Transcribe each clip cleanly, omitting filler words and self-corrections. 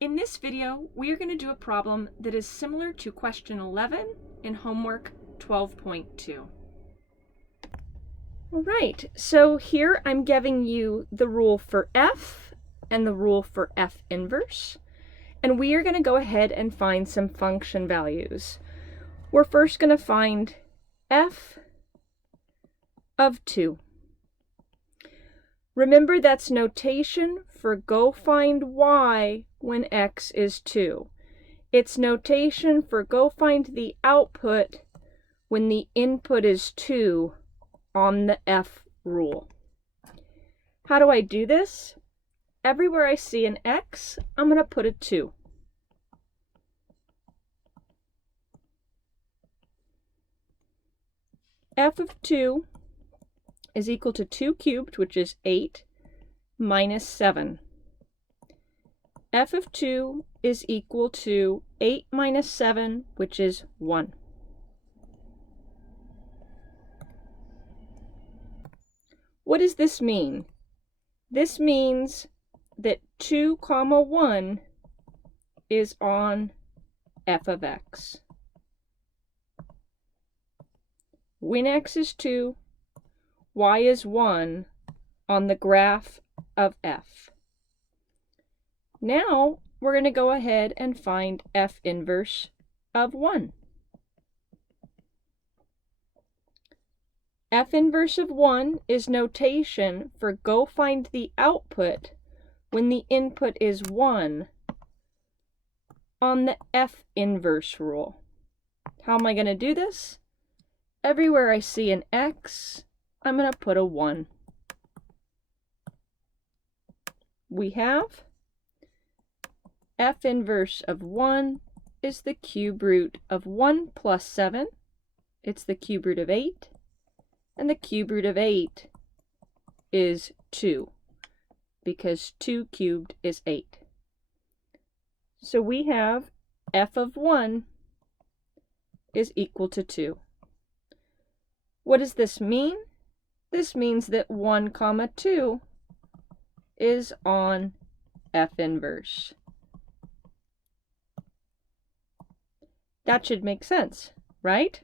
In this video, we are going to do a problem that is similar to question 11 in homework 12.2. All right, so here I'm giving you the rule for f and the rule for f inverse, and we are going to go ahead and find some function values. We're first going to find f of 2. Remember, that's notation for go find y when x is 2. It's notation for go find the output when the input is 2 on the f rule. How do I do this? Everywhere I see an x, I'm going to put a 2. F of 2 is equal to 2 cubed, which is 8, minus 7. F of 2 is equal to 8 minus 7, which is 1. What does this mean? This means that 2 comma 1 is on f of x. When x is 2, y is 1 on the graph of f. Now we're going to go ahead and find f inverse of 1. F inverse of 1 is notation for go find the output when the input is 1 on the f inverse rule. How am I going to do this? Everywhere I see an x, I'm going to put a 1. We have f inverse of 1 is the cube root of 1 plus 7. It's the cube root of 8. And the cube root of 8 is 2, because 2 cubed is 8. So we have f of 1 is equal to 2. What does this mean? This means that 1 comma 2 is on f inverse. That should make sense, right?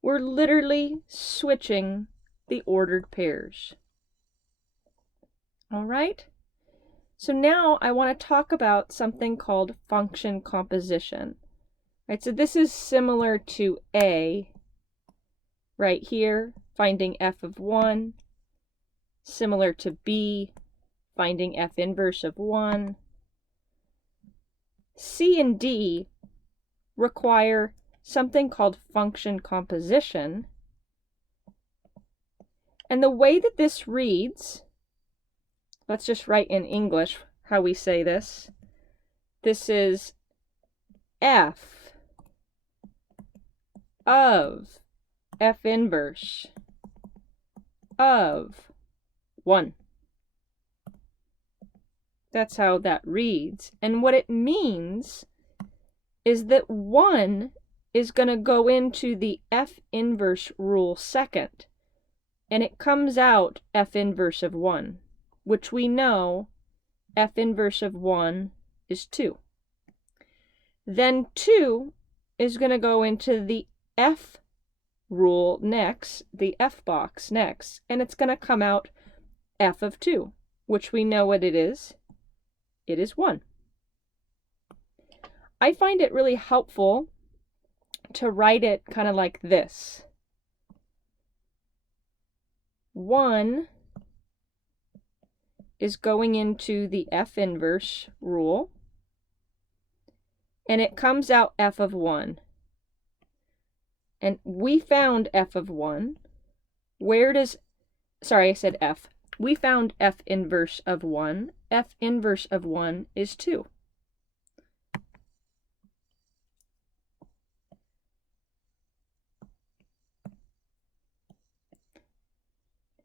We're literally switching the ordered pairs. All right? So now I want to talk about something called function composition. Right, so this is similar to A, right here, finding f of 1, similar to B, finding f inverse of 1. C and D require something called function composition. And the way that this reads, let's just write in English how we say this. This is f of f inverse of 1. That's how that reads. And what it means is that 1 is going to go into the f inverse rule second, and it comes out f inverse of 1, which we know f inverse of 1 is 2. Then 2 is going to go into the f rule next, the f box next, and it's going to come out f of 2, which we know what it is. It is 1. I find it really helpful to write it kind of like this. 1 is going into the f inverse rule, and it comes out f of 1. And we found f of 1. Where does, sorry, I said f. We found f inverse of 1. F inverse of 1 is 2.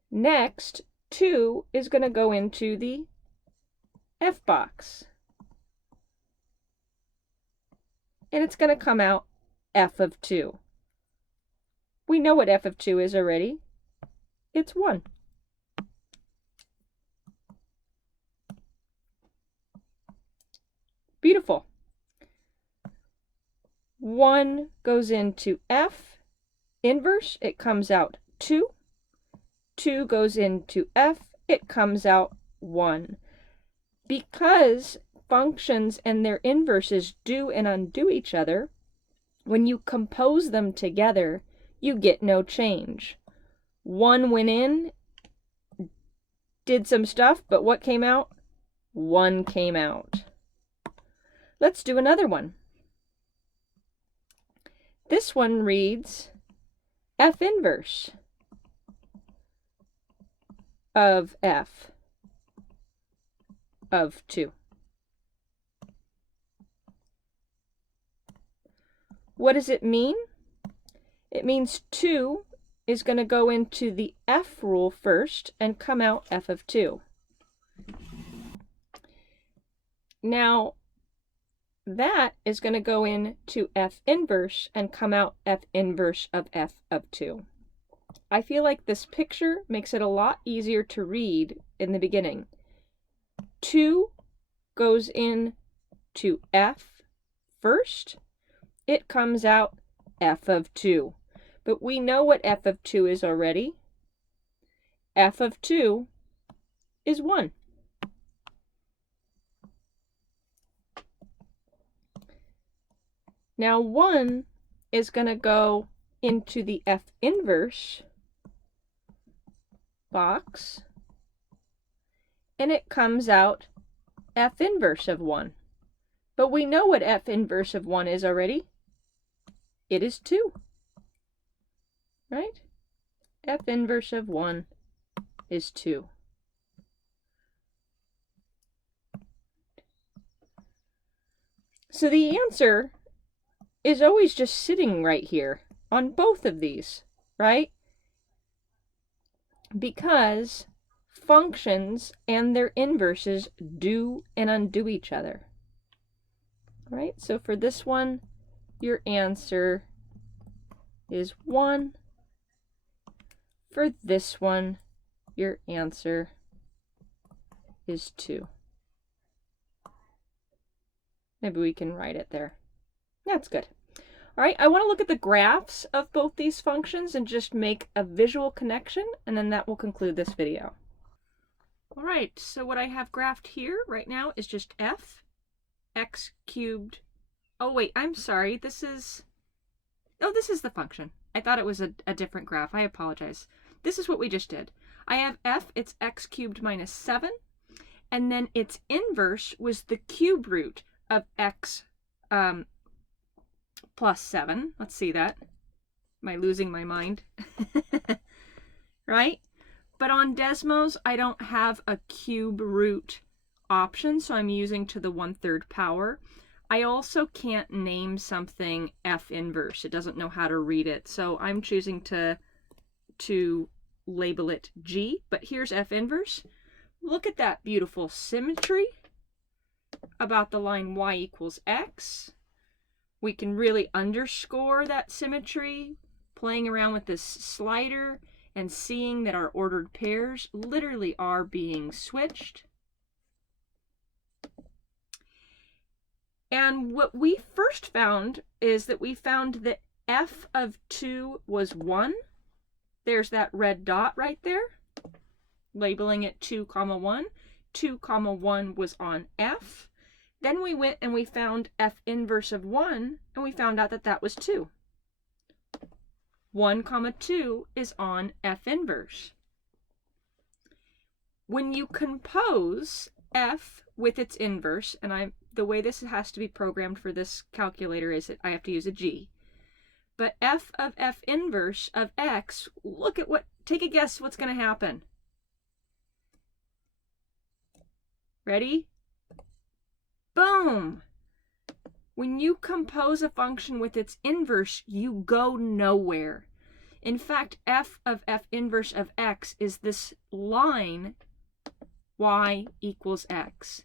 Next, 2 is going to go into the f box. And it's going to come out f of 2. We know what f of 2 is already. It's 1. beautiful. 1 goes into F inverse, it comes out 2. 2 goes into F, it comes out 1. Because functions and their inverses do and undo each other, when you compose them together, you get no change. 1 went in, did some stuff, but what came out? 1 came out. Let's do another one. This one reads F inverse of F of 2. What does it mean? It means 2 is going to go into the F rule first and come out F of 2. Now, that is going to go into F inverse and come out F inverse of F of 2. I feel like this picture makes it a lot easier to read in the beginning. 2 goes into F first. It comes out F of 2. But we know what F of 2 is already. F of 2 is 1. Now 1 is going to go into the F inverse box, and it comes out F inverse of 1. But we know what F inverse of 1 is already. It is 2. Right? F inverse of 1 is 2. So the answer is always just sitting right here on both of these, right? Because functions and their inverses do and undo each other. All right, so for this one, your answer is 1. For this one, your answer is 2. Maybe we can write it there. That's good. All right, I want to look at the graphs of both these functions and just make a visual connection, and then that will conclude this video. All right, so what I have graphed here right now is just f x cubed. Oh wait, I'm sorry, this is the function. I thought it was a different graph. I apologize. This is what we just did. I have f, it's x cubed minus 7, and then its inverse was the cube root of x plus 7. Let's see that. Am I losing my mind? Right? But on Desmos, I don't have a cube root option, so I'm using to the 1/3 power. I also can't name something f inverse. It doesn't know how to read it, so I'm choosing to label it g, but here's f inverse. Look at that beautiful symmetry about the line y equals x. We can really underscore that symmetry playing around with this slider and seeing that our ordered pairs literally are being switched. And what we first found is that we found that f of 2 was 1. There's that red dot right there, labeling it 2, 1. 2, 1 was on f. Then we went and we found f inverse of 1, and we found out that that was 2. 1, 2 is on f inverse. When you compose f with its inverse, and the way this has to be programmed for this calculator is that I have to use a g. But f of f inverse of x, look at take a guess what's going to happen. Ready? Boom! When you compose a function with its inverse, you go nowhere. In fact, f of f inverse of x is this line y equals x.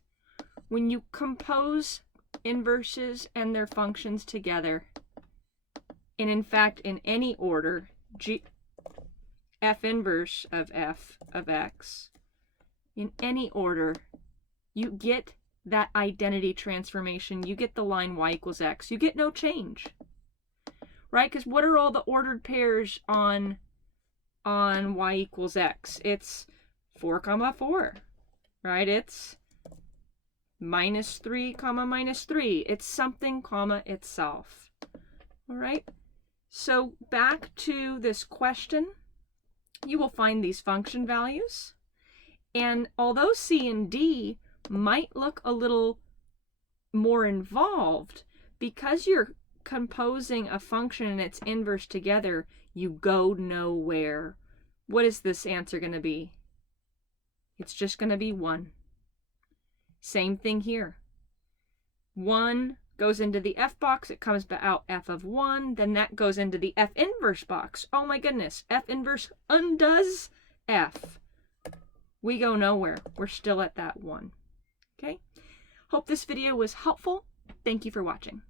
When you compose inverses and their functions together, and in fact in any order, f inverse of f of x, in any order, you get that identity transformation, you get the line y equals x. You get no change, right? Because what are all the ordered pairs on y equals x? It's 4, 4, right? It's -3, -3. It's something, itself. All right? So back to this question, you will find these function values. And although C and D might look a little more involved, because you're composing a function and its inverse together, you go nowhere. What is this answer going to be? It's just going to be 1. Same thing here. 1 goes into the F box, it comes out F of 1, then that goes into the F inverse box. Oh my goodness, F inverse undoes F. We go nowhere. We're still at that 1. Okay? Hope this video was helpful. Thank you for watching.